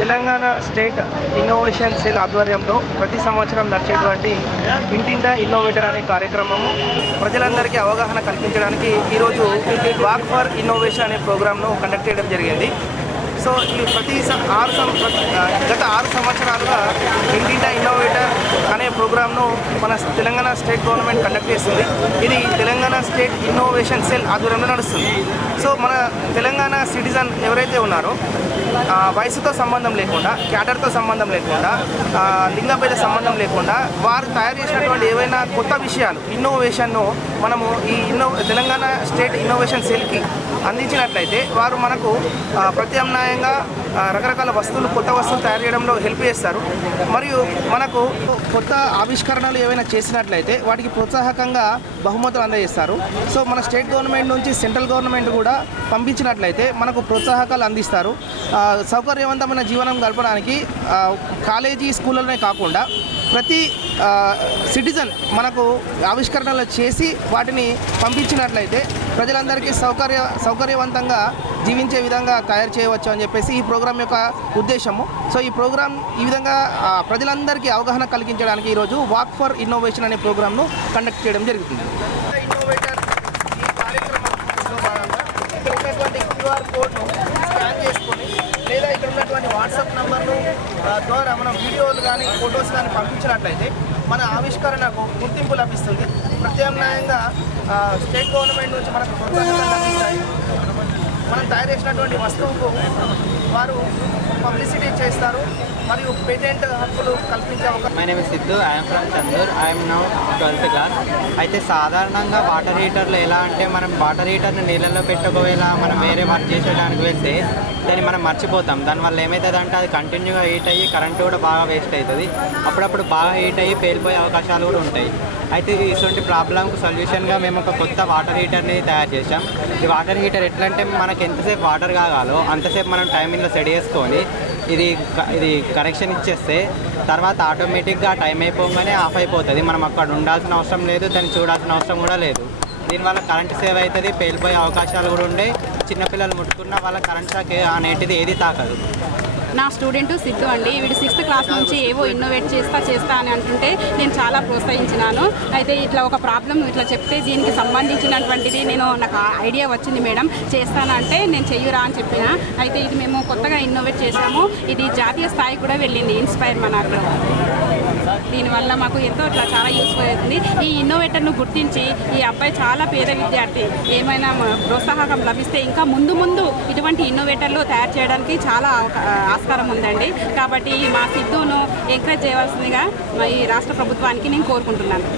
Telangana state innovation cell ఆధ్వర్యంలో ప్రతి సంవత్సరం నడిచేటువంటి ఇంటింట ఇన్నోవేటర్ అనే కార్యక్రమము. ప్రజలందరికీ అవగాహన కల్పించడానికి ఈరోజు వాక్ ఫర్ ఇన్నోవేషన్ అనే ప్రోగ్రామ్ను కండక్ట్ చేయడం జరిగింది. సో ఈ ప్రతి ఆరు గత ఆరు సంవత్సరాలుగా ఇంటింట ఇన్నోవేటర్ ప్రోగ్రామ్ను మన తెలంగాణ స్టేట్ గవర్నమెంట్ కండక్ట్ చేస్తుంది. ఇది తెలంగాణ స్టేట్ ఇన్నోవేషన్ సెల్ ఆధ్వర్యంలో నడుస్తుంది. సో మన తెలంగాణ సిటిజన్ ఎవరైతే ఉన్నారో వయసుతో సంబంధం లేకుండా క్యాడర్తో సంబంధం లేకుండా లింగభేద సంబంధం లేకుండా వారు తయారు చేసినటువంటి ఏవైనా కొత్త విషయాలు ఇన్నోవేషన్ను మనము ఈ ఇన్నో తెలంగాణ స్టేట్ ఇన్నోవేషన్ సెల్కి అందించినట్లయితే వారు మనకు ప్రత్యామ్నాయంగా రకరకాల వస్తువులు కొత్త వస్తువులు తయారు చేయడంలో హెల్ప్ చేస్తారు. మరియు మనకు కొత్త ఆవిష్కరణలు ఏవైనా చేసినట్లయితే వాటికి ప్రోత్సాహకంగా బహుమతులు అందజేస్తారు. సో మన స్టేట్ గవర్నమెంట్ నుంచి సెంట్రల్ గవర్నమెంట్ కూడా పంపించినట్లయితే మనకు ప్రోత్సాహకాలు అందిస్తారు. సౌకర్యవంతమైన జీవనం గడపడానికి కాలేజీ స్కూళ్ళలోనే కాకుండా ప్రతి సిటిజన్ మనకు ఆవిష్కరణలు చేసి వాటిని పంపించినట్లయితే ప్రజలందరికీ సౌకర్య సౌకర్యవంతంగా జీవించే విధంగా తయారు చేయవచ్చు అని చెప్పేసి ఈ ప్రోగ్రాం యొక్క ఉద్దేశము. సో ఈ ప్రోగ్రాం ఈ విధంగా ప్రజలందరికీ అవగాహన కలిగించడానికి ఈరోజు వాక్ ఫర్ ఇన్నోవేషన్ అనే ప్రోగ్రాంను కండక్ట్ చేయడం జరుగుతుంది. ఇన్నోవేటర్ ఈ కార్యక్రమంలో భాగంగా ఇక్కడ ఉన్నటువంటి క్యూఆర్ కోడ్ను స్కాన్ చేసుకొని లేదా ఇక్కడ ఉన్నటువంటి వాట్సాప్ నెంబర్ను ద్వారా మనం వీడియోలు కానీ ఫొటోస్ కానీ పంపించినట్లయితే మన ఆవిష్కరణకు గుర్తింపు లభిస్తుంది. ప్రత్యామ్నాయంగా స్టేట్ గవర్నమెంట్ నుంచి మనకు ప్రోత్సాహకాలు లభిస్తాయి మనం తయారు చేసినటువంటి వస్తువుకు వారు పబ్లిసిటీ చేస్తారు మరియు పేటెంట్ హక్కులు కల్పించే అవకాశం. My name Siddhu I'm from Chandur I'm now twelfth class అయితే సాధారణంగా వాటర్ హీటర్లో ఎలా అంటే మనం వాటర్ హీటర్ని నీళ్ళల్లో పెట్టుకోవేళ మనం వేరే వర్క్ చేసేయడానికి వెళ్తే దాన్ని మనం మర్చిపోతాం. దానివల్ల ఏమవుతుంది అంటే అది కంటిన్యూగా హీట్ అయ్యి కరెంట్ కూడా బాగా వేస్ట్ అవుతుంది. అప్పుడప్పుడు బాగా హీట్ అయ్యి పేలిపోయే అవకాశాలు కూడా ఉంటాయి. అయితే ఇటువంటి ప్రాబ్లంకు సొల్యూషన్గా మేము ఒక కొత్త వాటర్ హీటర్ని తయారు చేసాం ఈ వాటర్ హీటర్ ఎట్లా అంటే మనకి ఎంతసేపు వాటర్ కాగాలో అంతసేపు మనం టైమింగ్లో సెట్ చేసుకొని ఇది ఇది కనెక్షన్ ఇచ్చేస్తే తర్వాత ఆటోమేటిక్గా టైం అయిపోగానే ఆఫ్ అయిపోతుంది. మనం అక్కడ ఉండాల్సిన అవసరం లేదు దాన్ని చూడాల్సిన అవసరం కూడా లేదు. దీనివల్ల కరెంట్ సేవ్ అవుతుంది పేలిపోయే అవకాశాలు కూడా ఉండే. చిన్నపిల్లలు ముట్టుకున్న వాళ్ళ కరెంట్ షాక్ అనేటిది ఏది తాకదు. నా స్టూడెంట్ సిద్ధు అండి. వీడు సిక్స్త్ క్లాస్ నుంచి ఏవో ఇన్నోవేట్ చేస్తా చేస్తా అని అంటుంటే నేను చాలా ప్రోత్సహించినాను. అయితే ఇట్లా ఒక ప్రాబ్లం ఇట్లా చెప్తే దీనికి సంబంధించినటువంటిది నేను నాకు ఐడియా వచ్చింది మేడం. చేస్తానంటే నేను చెయ్యురా అని చెప్పిన. అయితే ఇది మేము కొత్తగా ఇన్నోవేట్ చేసాము ఇది జాతీయ స్థాయికి కూడా వెళ్ళింది. ఇన్స్పైర్ మనార్లో దీనివల్ల మాకు ఎంతో ఇట్లా చాలా యూస్ఫుల్ అవుతుంది. ఈ ఇన్నోవేటర్ను గుర్తించి ఈ అబ్బాయి చాలా పేద విద్యార్థి. ఏమైనా ప్రోత్సాహకం లభిస్తే ఇంకా ఇంకా ముందు ముందు ఇటువంటి ఇన్నోవేటర్లు తయారు చేయడానికి చాలా ఆస్కారం ఉందండి. కాబట్టి మా సిద్ధును ఎంకరేజ్ చేయవలసిందిగా ఈ రాష్ట్ర ప్రభుత్వానికి నేను కోరుకుంటున్నాను.